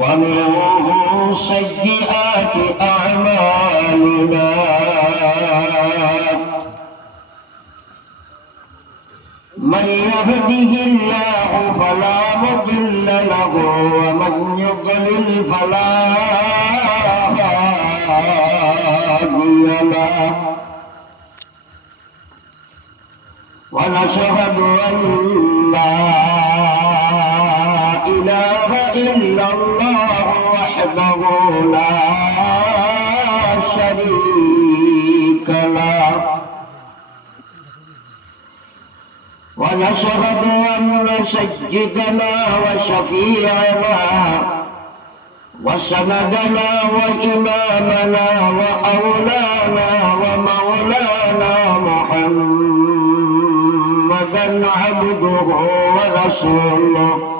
ومن سيئات أعمالنا من يهده الله فلا مضل له ومن يضلل فلا هادي له ونشهد أن لا إله إلا الله وحده لا شريك له. ونشهد أن سيدنا وشفيعنا وسندنا وإمامنا وأولانا ومولانا محمدا عبده ورسوله.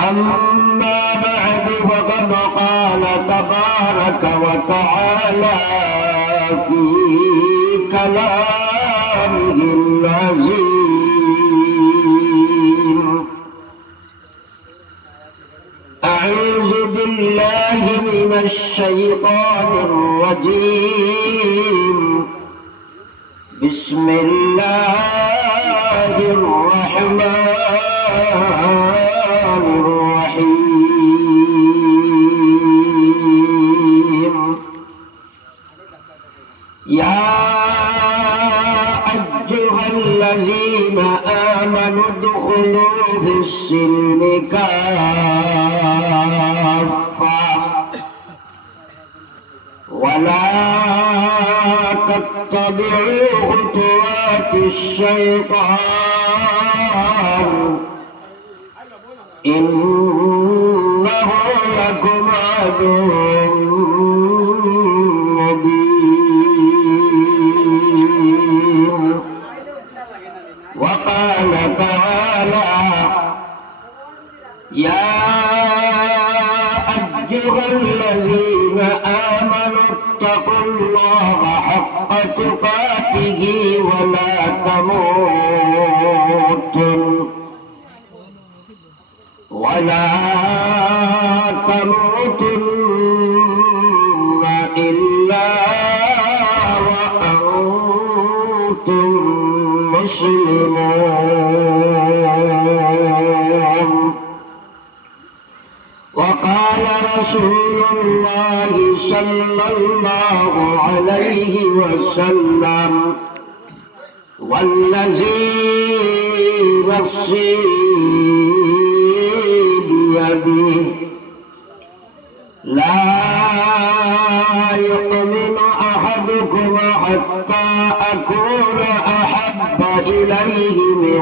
أما بعد فقد قال تبارك وتعالى في كلامه العظيم. أعوذ بالله من الشيطان الرجيم. بسم الله في السلم كافة ولا تتبعوا خطوات الشيطان إنه ولا تموتن إلا وأنتم مسلمون. وقال رسول الله صلى الله عليه وسلم والذي نفسي بيده لا يؤمن أحدكم حتى أكون أحب إليه من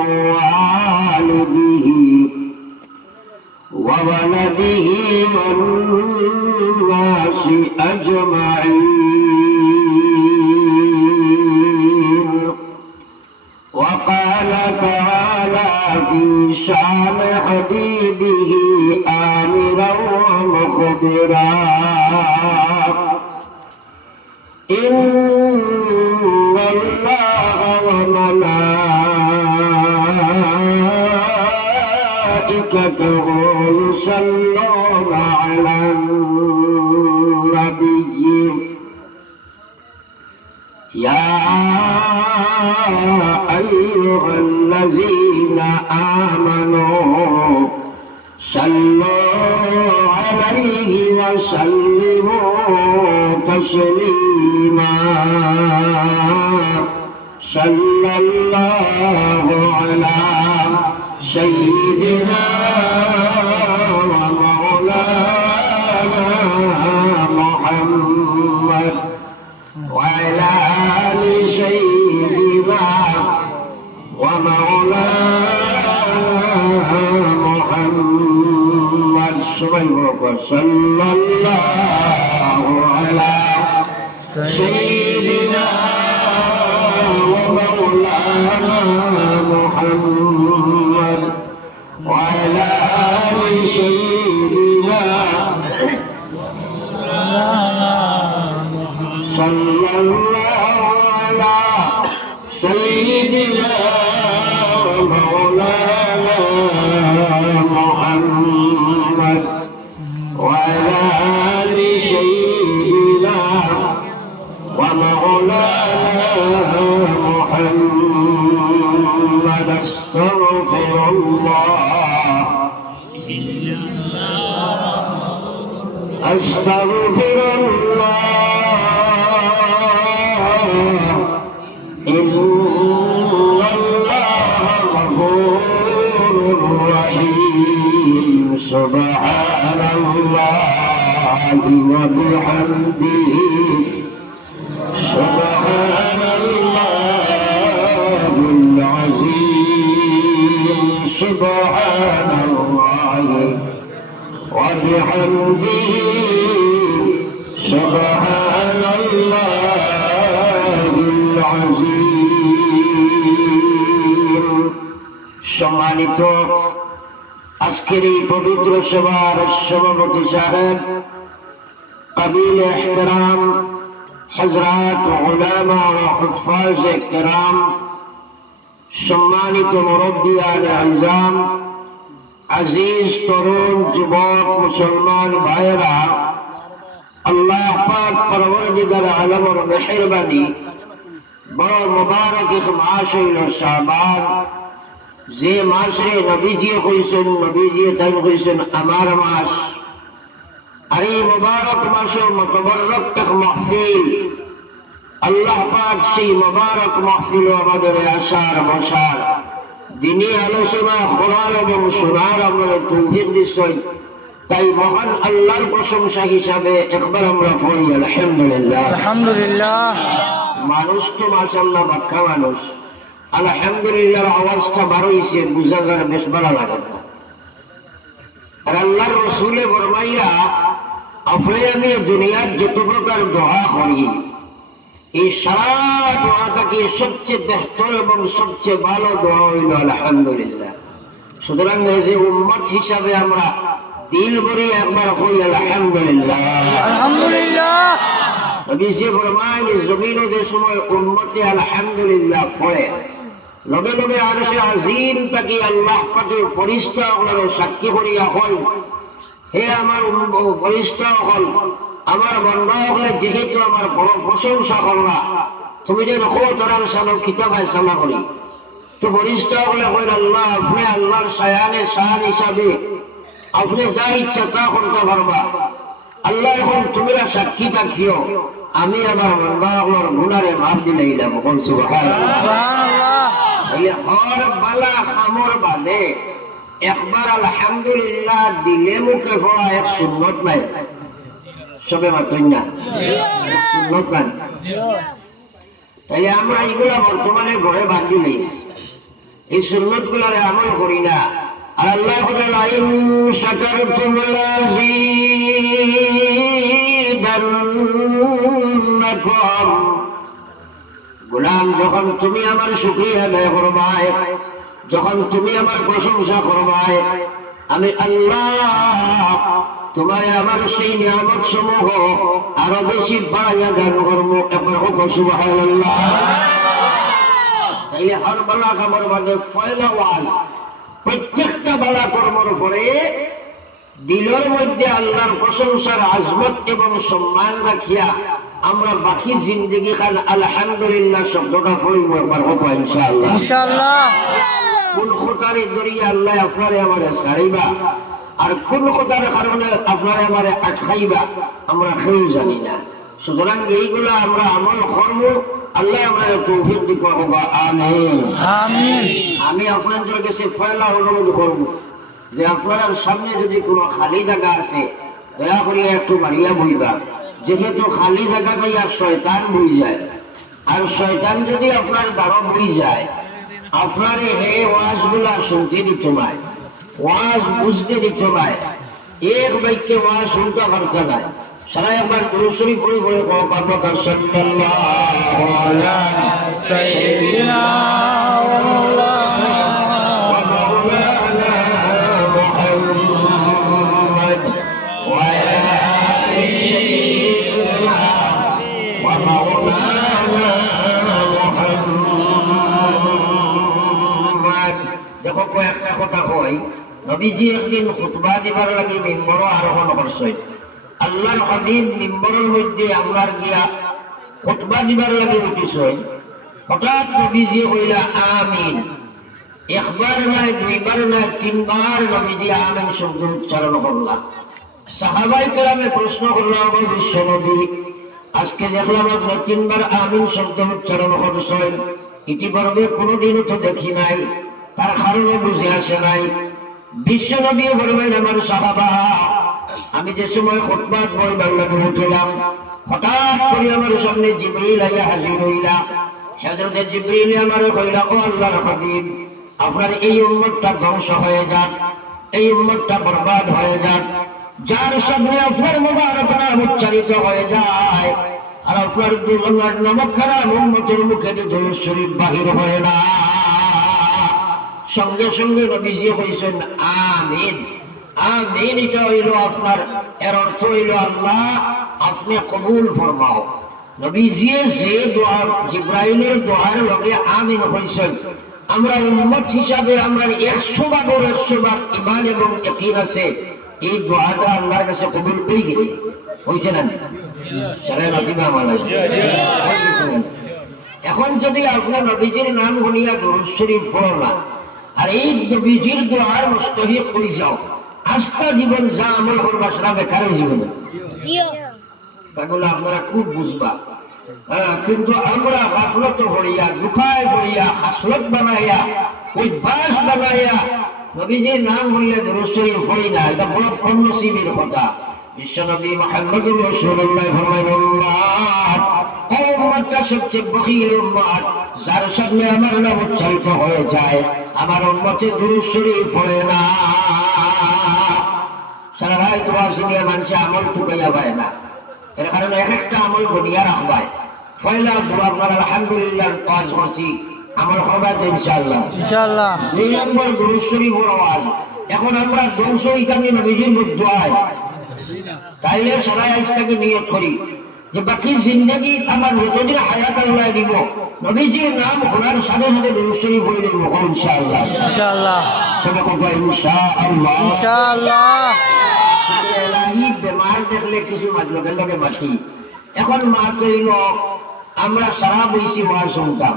الذين آمنوا صلوا عليه وسلموا تسليما صلى الله على سيدنا ومولانا محمد وعلى সবাই বড় কর সাল্লাল্লাহু আলা সাইয়্যিদিনা ওয়া মাওলানা মুহাম্মদ এই পবিত্র সভার সভাপতি সাহেব قبيل احترام حضرات علماء وحفاظ کرام সম্মানিত মুরব্বিয়ান আলজাম আজিজ তরুণ যুবক মুসলমান ভাইয়েরা আল্লাহ পাক পরবর্তীকার আলমর মেহরবানি বড় মুবারক এক মাস হইল শাবান যে মাসে নবীজি কইছেন নবীজি তাই কইছেন আমার মাস। আর এই মুবারক মাসে মতবরক মাহফিল। আল্লাহ পাক সেই মুবারক মাহফিল আমাদের আশার বসার দিনই আলোচনা করার এবং শোনার আমাদের তৌফিক দিচ্ছেন তাই মহান আল্লাহর প্রশংসা হিসাবে একবার আমরা পড়ি আলহামদুলিল্লাহ। আলহামদুলিল্লাহ। মানুষ তো মাসাল্লাহ বাক্কা মানুষ। আলহামদুলিল্লাহ আওয়াজটা বার হয়েছে বুঝা যায় বেশ ভালো লাগে। না। আর আল্লাহর রসুলে বরমাইরা আপনি আমি দুনিয়ার যত প্রকার দোয়া করি এই সারা দোয়াটাকে সবচেয়ে বেহতর এবং সবচেয়ে ভালো দোয়া হইল আলহামদুলিল্লাহ। সুতরাং এই যে উম্মত হিসাবে আমরা দিল ভরে একবার হই আলহামদুলিল্লাহ। আলহামদুলিল্লাহ। নবীজি ফরমায় যে জমিনে যে সময় উম্মতে আলহামদুলিল্লাহ পড়ে লগে লগে আর সে আজিম তাকে আল্লাহ পাকে ফরিস্তা ওনারে সাক্ষী করিয়া হল হে আমার ফরিস্তা হল আমার বন্ধা হলে যেহেতু আমার বড় প্রশংসা করলা তুমি যে রকম তোরার সালো কিতাবায় সালা করি তো ফরিস্তা হলে কইল আল্লাহ, আপনি আল্লাহর সায়ানে শান হিসাবে আপনি যা ইচ্ছা তা করতে পারবা আল্লাহ এখন তোমরা সাক্ষী থাকিও, আমি আমার বান্দাগুলোর গুনারে মাফ দিলাইলাম কোন সুবহানাল্লাহ হর বালা খামর বাদে একবার আলহামদুলিল্লাহ দিলে মুখে পড়া এক সুন্নত নাই। সবে মাত্রই না সুন্নত নাই। তাহলে আমরা এগুলা বর্তমানে ঘরে বান্ধি লইছি এই সুন্নত গুলারে আমল করি না। আর আল্লাহ গোলাম, যখন তুমি আমার শুক্রিয়া আদায় করবাই যখন তুমি আমার প্রশংসা করবাই আমি আল্লাহ তোমার আমার সেই নিয়ামত সমূহ আরও বেশি বাড়াইয়া দান করব একবার হোক, সুবহানাল্লাহ। তাইলে হর বালা খাবার বাদে ফয়লা ওয়াল। প্রত্যেকটা বালা কর্মর পরে দিলের মধ্যে আল্লাহর প্রশংসার আজমত এবং সম্মান রাখিয়া আমরা বাকি জিন্দগি খান আলহামদুলিল্লাহ শব্দটা পড়িব হোক ইনশাআল্লাহ। ইনশাআল্লাহ। কোন খোতারে দরিয়া আল্লাহ আপনারে আমারে ছাড়িবা আর কোন খোতার কারণে আপনারে আমারে আটকাইবা আমরা কেউ জানি না। সুতরাং এইগুলা আমরা আমল করব আল্লাহ আমরা তৌফিক দিব আমিন। আমিন। আমি আপনাদের কাছে ফয়লা অনুরোধ করব যে আপনার সামনে যদি কোনো খালি জায়গা আছে দয়া করিয়া একটু বাড়িয়া বইবা। যেহেতু খালি জায়গা আর শয়তান বই যায় আর শয়তান যদি আপনার দ্বারা বই যায় আপনার এই ওয়াজগুলা শুনতে দিতে পায় ওয়াজ বুঝতে দিতে পায় এক বাক্যে ওয়াজ শুনতে পারছে না সারা একবার দেখো, কয়েকটা কথা কই। নবীজি একদিন দিবার মিম্বর আরোহণ আল্লাহর মিম্বরের মধ্যে আমরা গিয়া দিবার হঠাৎ নবীজি কইলা, আমিন। একবার দুইবার তিনবার নবীজি আমিন শব্দ উচ্চারণ করলাম সাহাবাই কেরামে প্রশ্ন করলাম বিশ্ব নবী, আজকে দেখলাম আপনার তিনবার আমিন শব্দ উচ্চারণ করছেন। ইতিপূর্বে কোনোদিনও তো দেখি নাই। তার কারণে বুঝে আসে নাই। বিশ্ব নবী বলবেন আমার সাহাবা, আমি যে সময় খুতবাত বই বাংলাকে উঠলাম, হঠাৎ করে আমার সামনে জিবরিল আইয়া হাজির হইলা। হযরতে জিবরিল আমার কইলা, ও আল্লাহর হাবিব, আপনার এই উম্মতটা ধ্বংস হয়ে যাক, এই উম্মতটা বরবাদ হয়ে যাক। যার সামনে আপনার মুবারক নাম উচ্চারিত হয়ে যায়, আর আপনার দুর্গমার নমক খারাপ উম্মতের মুখে দরুদ শরীফ বাহির হয় না। সঙ্গে সঙ্গে নবীজি কইছেন, আমিন। আমিন এটা হইল আপনার, এর অর্থ হইল আল্লাহ আপনি কবুল ফরমাও। নবীজিয়ে যে দোয়া দোয়ার লগে আমিন হইছেন। আমরা হিসাবে আমরা একশো একশো ইমান এবং ইকিন আছে। এই দোয়াটা আল্লাহর কাছে কবুল পেয়ে গেছে। হইছে না? এখন যদি আপনার নবীজির নাম শুনিয়া দরুদ শরীফ পড়ো না আর এই নবীজির দোয়ার মুস্তহিক করে যাও। আস্থা জীবন যা আমল করবা সেটা বেকারের জীবন তাগুলো আপনারা খুব বুঝবা। হ্যাঁ, কিন্তু আমরা গাফলত হইয়া দুখায় হইয়া হাসলত বানাইয়া বাস বানাইয়া নবীজির নাম বললে দরুশ্বরী হই না এটা বড় কম নসিবের কথা। বিশ্বনবী ফরমাইলেন এই উম্মতটা সবচেয়ে উম্মত যার সামনে আমার নাম উচ্চারিত হয়ে যায় আমার উম্মতে দরুশ্বরী হয় না। সারা রাত তোমার শুনিয়া মানুষে আমল টুকাইয়া পায় না। এর কারণে এক একটা আমল গড়িয়া রাখবায় ফয়লা দোয়া আপনার আলহামদুলিল্লাহ কাজ করছি আমল হবার যে ইনশাআল্লাহ। ইনশাআল্লাহ। দুই নম্বর গুরুশ্বরী বড় আজ এখন আমরা ধ্বংস ইকামি নবীজির মধ্যে আয় তাইলে সবাই আজটাকে নিয়ত করি যে বাকি জিন্দগি আমার যতদিন হায়াত আল্লাহ দিব। নবীজির নাম খোলার সাথে সাথে গুরুশ্বরী বলে দেবো ইনশাআল্লাহ। ইনশাআল্লাহ। সবাই করব ইনশাআল্লাহ। ইনশাআল্লাহ। এলাহি বেমার দেখলে কিছু লোকে এখন মা কইল আমরা সারা বইছি ওয়াজ শুনতাম।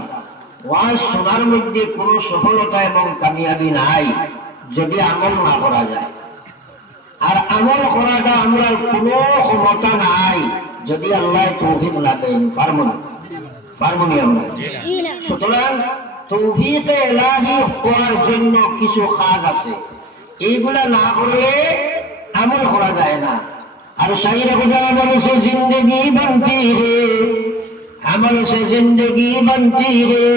ওয়াজ শোনার মধ্যে কোনো সফলতা এবং কামিয়াবি নাই যদি আমল না করা যায়। আর আমল করাটা আমরা কোনো ক্ষমতা নাই যদি আল্লাহ তৌফিক না দেন পারব না। পারব নি আমরা? সুতরাং তৌফিকে এলাহি করার জন্য কিছু কাজ আছে। এইগুলা না করলে আমল করা যায় না। আর সাইরা খোদা বলেছে জিন্দেগি বানতি রে। আমল সে জিন্দগি বানতি রে।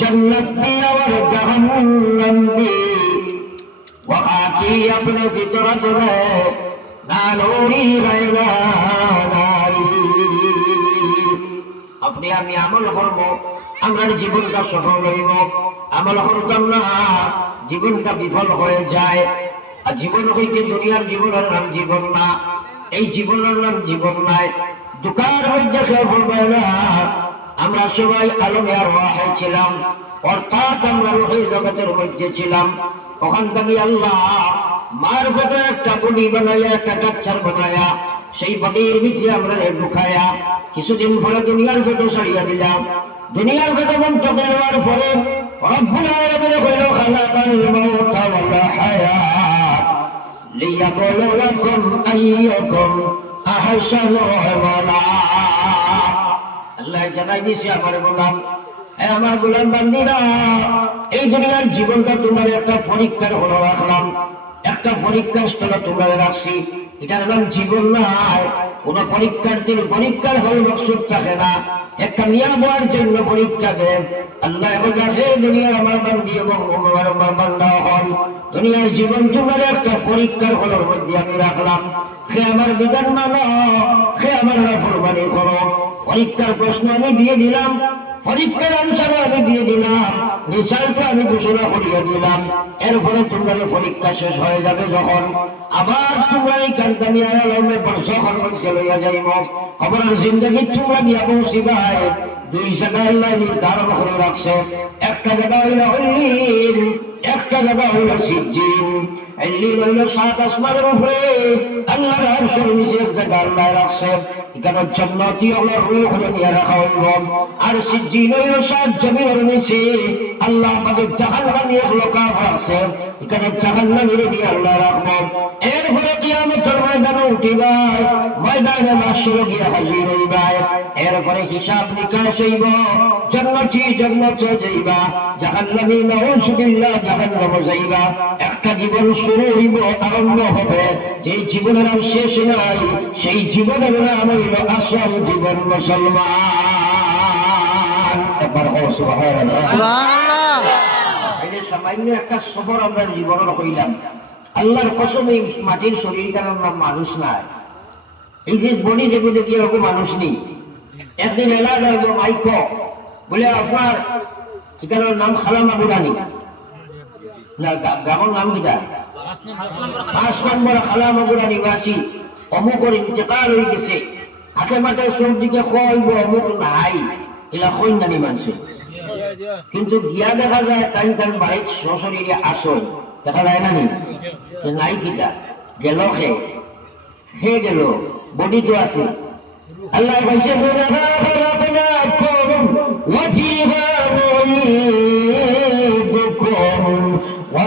জন্নত দি আর জাহান্নাম দি وآتي ابن فطرة میں نہ نوری رہنا ناری আপনি আমি আমল করব, আমার জীবনটা সফল হইব। আমল করতাম না, জীবনটা বিফল হয়ে যায়। আর জীবন হইতে দুনিয়ার জীবনের নাম জীবন না। এই জীবনের নাম জীবন নাই। দোকার মধ্যে সফল হবে না, আমরা সবাই আলমে আর ছিলাম। অর্থাৎ আমরা রোহে জগতের মধ্যে ছিলাম। ওখান থেকে আল্লাহ মার ফটো একটা বডি বানাইয়া, একটা কাচ্চার বানায়া সেই বডির ভিতরে আমরা ঢুকায়া কিছুদিন পরে দুনিয়ার ফটো ছাড়িয়া দিলাম। দুনিয়ার ফটো বন্ধ জানাই দিছে আমার এ আমার গোলাম এই দুনিয়ার জীবনটা তোমার একটা পরীক্ষার হলো রাখলাম। একটা পরীক্ষার স্থলে তোমরা রাখছি। এটার নাম জীবন নাই। কোন পরীক্ষার্থীর পরীক্ষার হল মকসুদ থাকে না। একটা হওয়ার জন্য পরীক্ষা দেন। আল্লাহ বোঝাতে দুনিয়ার আমার বান্দি এবং আমার বান্দা হল দুনিয়ার জীবন তোমার একটা পরীক্ষার হলের মধ্যে আমি রাখলাম। সে আমার বিধান মানো সে আমার ফরমানি করো। পরীক্ষার প্রশ্ন আমি দিয়ে দিলাম। পরীক্ষার আনসার আমি দিয়ে দিলাম রেজাল্ট আমি ঘোষণা করিয়ে দিলাম। এরপরে তোমার পরীক্ষা শেষ হয়ে যাবে যখন আবার তোমরা কানকানি আয়ালমে বর্ষখন মধ্যে লইয়া যাইব। খবর জিন্দগি তোমরা দিয়া পৌঁছিবাই দুই জায়গায় আল্লাহ করে রাখছে। একটা জায়গা হইল হল্লিন একটা জায়গা হইল হইল সাত আসমানের উপরে আল্লাহর আরশের নিচে এক জায়গা আল্লাহ রাখছে। এখানে জান্নাতি আল্লাহর রূহ নিয়ে রাখা হইল। আর সিজ্জিন হইল সাত জমিনের নিচে আল্লাহ আমাদের জাহান্নাম নিয়ে লোকা রাখছে এখানে জাহান্নামের দিয়ে আল্লাহ রাখব এরপরে কি কিয়ামতের ময়দানে উঠিবাই ময়দানে মাসুর গিয়ে হাজির হইবাই এরপরে হিসাব নিকাশ হইব। জন্মটি জন্মত যাইবা। জাহান্নামী নাউজুবিল্লাহ জাহান্নাম যাইবা। একটা জীবন শুরু হইব, আরম্ভ হবে। যে জীবনের আর শেষ নাই, সেই জীবনের নাম হইল আসল জীবন মুসলমান। একবার হো সুবহানাল্লাহ। সুবহানাল্লাহ। এই যে সামান্য একটা সফর আমরা জীবনের হইলাম আল্লাহর কসম এই মাটির শরীর কারণ নাম মানুষ নাই। এই যে বডি যেগুলো কি এরকম মানুষ নেই। একদিন এলা যাইব মাইক বলে আপনার ঠিকানার নাম খালামা বুড়ানি না গ্রামের নাম কিটা? পাঁচ নম্বর খালামা বুড়ানি বাসী। অমুকর ইন্তেকাল হয়ে গেছে। হাতে মাঠে চোখ দিকে অমুক নাই। কিন্তু গিয়া দেখা যায় আসল। দেখা যায় নাই গেল খে হে গেল বডি তো আছে। আল্লাহ বলছে "ওয়ালাহা খালাকনাকুম ওয়া ফীহা নুঈদুকুম ওয়া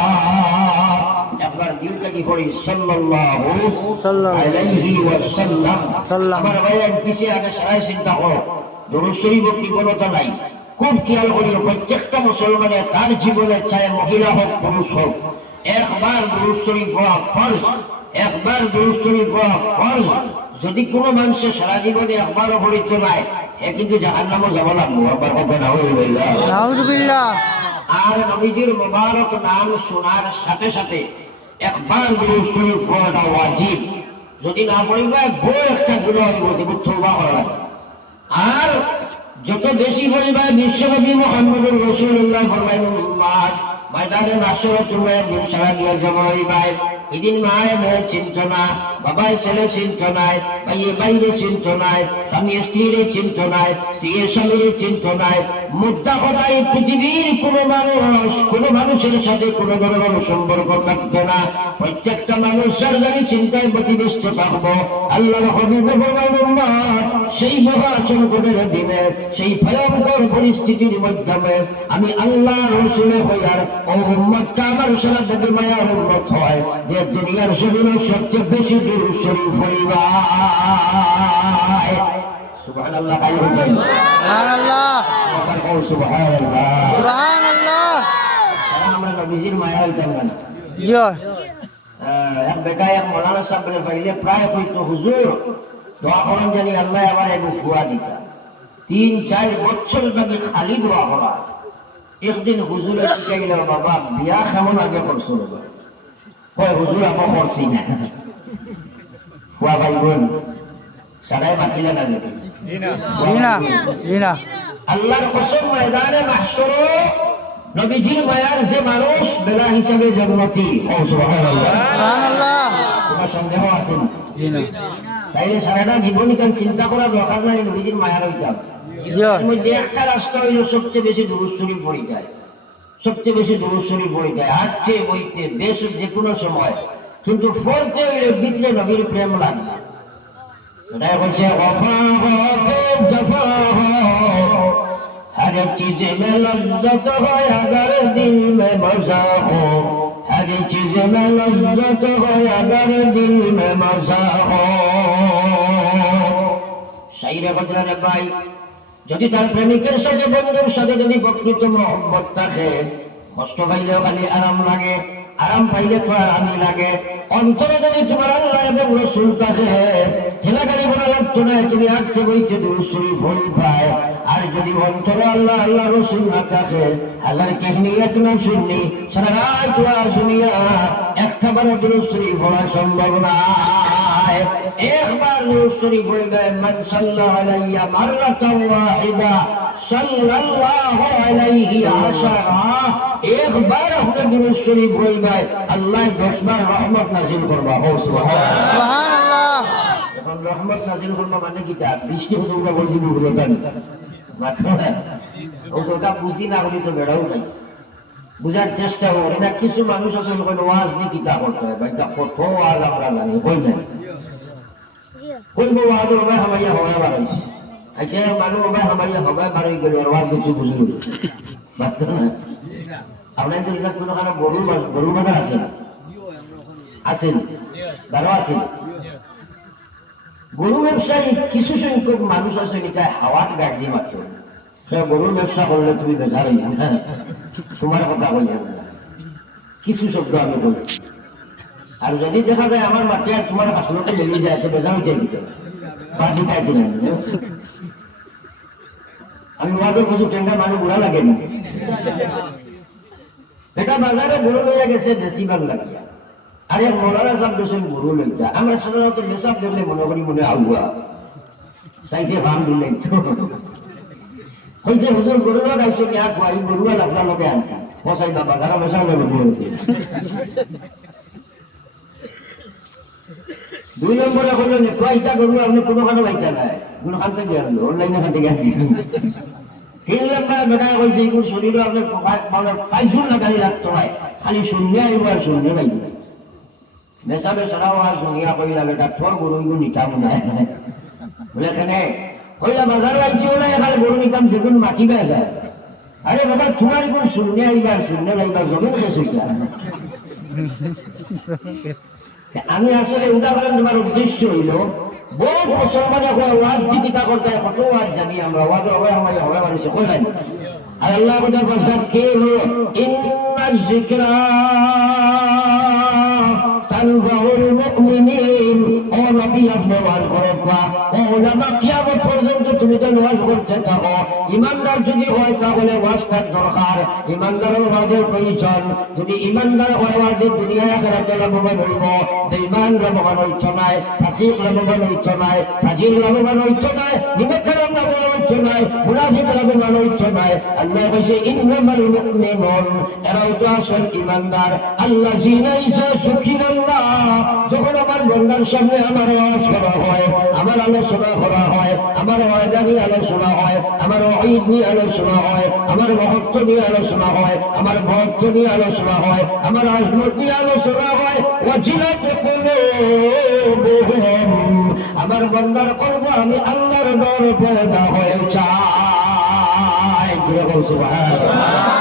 পড়ি সাল্লাল্লাহু সাল্লাল্লাহু আলাইহি ওয়াসাল্লাম সাল্লাম। আমার ভাইয়ের পিছে আগে সবাই চিন্তা করো দরুদ শরীফ কৃপণতা নাই। খুব খেয়াল করিও প্রত্যেকটা মুসলমানের তার জীবনে চায় মহিলা হোক পুরুষ হোক। একবার দরুদ শরীফ হওয়া ফরজ একবার দরুদ শরীফ হওয়া ফরজ। যদি কোনো মানুষের সারা জীবনে একবারও পড়িত নাই এ কিন্তু জাহান্নামও যাব লাগবো একবার হবে না আর নবীজির মোবারক নাম শোনার সাথে সাথে একবার দুরূদ শরীফ পড়াটা ওয়াজিব। যদি না পড়িবা বই একটা গুলো হইব যেগুলো তওবা করা। আর যত বেশি পরিবার বিশ্বব্যাপী মোহাম্মদুর রসুল্লাহ ফরমাইন মাস ময়দানে মাসরে তোমরা দিন সারা দিয়ে জমা হইবাই এদিন মায়ে মেয়ে চিন্ত না। বাবাই ছেলে চিন্ত নাই ভাইয়ে বাইরে চিন্ত নাই, স্বামী স্ত্রীর চিন্ত নাই স্ত্রীর স্বামীর চিন্ত নাই। মুদ্রা সদাই পৃথিবীর কোন মানুষ, কোন মানুষের সাথে কোন ধরনের সম্পর্ক থাকবে না। প্রত্যেকটা মানুষ সরকারি চিন্তায় প্রতিবেষ্ট থাকব। আল্লাহর হবিবে সেই মহা সংকটের দিনে, সেই ভয়ঙ্কর পরিস্থিতির মাধ্যমে আমি আল্লাহ রসুলে হইয়ার ও উম্মতটা আমার সারা মায়ার উন্মত হয়। যে দুনিয়ার জমিনে সবচেয়ে বেশি দূর শরীফ জয় এক বেটা এক মৌলানা সাহেবের পাইলে প্রায় কইতো হুজুর দোয়া করেন আল্লাহ আমার এক ফুয়া দিতা তিন চার বছর নাকি খালি দোয়া করা একদিন হুজুরে শিখাইল বাবা বিয়া কেমন আগে করছ কয় হুজুর আমার করছি না ফুয়া ভাই বোন না নাকি? জিনা জিনা আল্লাহর কসম ময়দানে মাহশরে নবীজির মায়ার যে মানুষ বেলা হিসাবে জন্মতি সুবহানাল্লাহ সুবহানাল্লাহ তোমার সন্দেহ আছে না? তাইলে সারাটা জীবন কেন চিন্তা করা দরকার নাই নবীজির মায়ার হইতাম মধ্যে একটা রাস্তা হইল সবচেয়ে বেশি দূরস্বরী পরিচয় সবচেয়ে বেশি দূরস্বরী পরিচয় হাঁটতে বইতে বেশ যে কোনো সময় কিন্তু ফলতে ভিতরে নবীর প্রেম লাগবে এটাই বলছে ওফা জফা हर चीज में लज्जत हो अगर दिल में मजा हो हर चीज में लज्जत हो अगर दिल में मजा हो সাইরে বদলারে ভাই যদি তার প্রেমিকের সাথে বন্ধুর সাথে যদি প্রকৃত মহব্বত থাকে কষ্ট পাইলেও খালি আরাম লাগে আরাম পাইলে তো আরামই লাগে? অন্তরে যদি তোমার আল্লাহ এবং রসুল কাছে ঠেলা গাড়ি বলা লাগতো না, তুমি আজকে বইতে রসুল ফল পায়। আর যদি অন্তর আল্লাহ আল্লাহ, রসুল না কাছে আল্লাহর কাহিনী এক নাম শুননি, সারা রাত শুনিয়া একটা বারো দুরুসুরি ফলা সম্ভব না একবার নূর শরীফ গেছে সাল্লা আলাইয়া মাররাতান ওয়াহিদা সাল্লাল্লাহু আলাইহি আশারা। একবার আপনি নূর শরীফ গেছে আল্লাহ 10 বার রহমত নাযিল করবা। ও সুবহানাল্লাহ। সুবহান আল্লাহ এখন রহমত নাযিল করবা মানে কি তা? বৃষ্টি হতে আমরা বলছি বুঝলো কেন মাত্র ও কথা বুঝি না বলি তো বেড়াও নাই। বুঝার চেষ্টা করি না কিছু মানুষ আছে ওয়াজ দিয়ে কিতা করতে হয় ভাই কত ওয়াজ আমরা জানি কই কোনবো ওয়াজ হবে হামাইয়া হবে বাড়াইছে আচ্ছা। মানুষ হবে হামাইয়া বাড়াই গেল আর কিছু না তো এটা কোনো কারণে গরু গরু বাজার আছে না বারো আছেন গরু ব্যবসায়ী কিছু সংখ্যক মানুষ আছে এটা হাওয়াত গাড় মাত্র গরুর ব্যবসা করলে তুমি বেজার তোমার কথা না কিছু শব্দ আমি বলছি আর যদি দেখা যায় আমার মাঠে আর তোমার হাসপাতাল বেরিয়ে যায়, তো বেজার হইতে দিতে বাড়ি খাই কিনা আমি ওয়াদের কিছু টেঙ্গা মানুষ, বুড়া লাগে না। এটা বাজারে গরু লইয়া গেছে, বেশি ভালো লাগিয়া আর এক মৌলানা সাহেব দেশের গরু লইতা আমরা সাধারণত মেসাব দেখলে মনে করি মনে আগুয়া চাইছে ভাম দিলে হয়েছে হুজুর গরুরা গাইছো কি আর গরুরা আপনার লোকে আনছি। বসাই বাবা গারা বসাও না গরু হয়েছে দুই নম্বরে হলো কয়টা গরু, আপনি কোনো খানো বাইটা নাই। কোনো খান থেকে আনলো? অনলাইনে খান থেকে আনছি। তিন নম্বরে বেটা কইছে এইগুলো শরীরে আপনার মানে ফাইজুল লাগাই রাখতে হয় খালি শূন্য আইব আর শূন্য নাই নেশাবে সরাও আর শুনিয়া কইলা বেটা তোর গরু এগুলো নিতাম না বলে এখানে কইলা বাজারে আইছি বলে এখানে গরু নিতাম যেগুলো মাটি যায়। আরে বাবা তোমার এগুলো শূন্য আইবার শূন্য লাইবার জমিন গেছে আমি আসলে উদাহরণ তোমার উদ্দেশ্য হইল বহু মুসলমান এখন ওয়াজ দিকিতা করতে কত ওয়াজ জানি আমরা? ওয়াজ হবে আমার হবে মানুষ কই নাই? আর আল্লাহ বলে বলছেন কে হলো? ইন্না যিকরা তানফাউল মুমিনিন। ও নবী আপনি ওয়াজ করবা ও উলামা পর্যন্ত তুমি তো ওয়াজ করতে থাকো ইমানদার যদি হয়, তাহলে ওয়াজটার দরকার। ইমানদারের ওয়াজের প্রয়োজন। যদি ইমানদার হয়, ওয়াজে দুনিয়া আখিরাতে লাভবান হইব। বেঈমান লাভবান হইছ নাই, ফাসিক লাভবান হইছ নাই, ফাজিল লাভবান হইছ নাই, নিবেদন লাভবান হইছ নাই মুনাফিক লাভবান হইছ নাই আল্লাহ কইছে ইন্নামাল মুমিনুন। এরাও তো আসল ইমানদার। আল্লাহ জিনাইসা সুখির আল্লাহ যখন আমার বন্দার সামনে আমার করা হয়, আমার আলোচনা করা হয়, আমার ওয়াদানি আলোচনা হয়, আমার ঈদ নিয়ে আলোচনা হয়, আমার মহত্ব নিয়ে আলোচনা হয়, আমার মহত্ব নিয়ে আলোচনা হয়, আমার আজমত নিয়ে আলোচনা হয়, ওয়াজিলাত কুলুবুহুম। আমার বন্দার করব আমি আল্লাহর ডর পয়দা হয়ে। চাই সুবহানাল্লাহ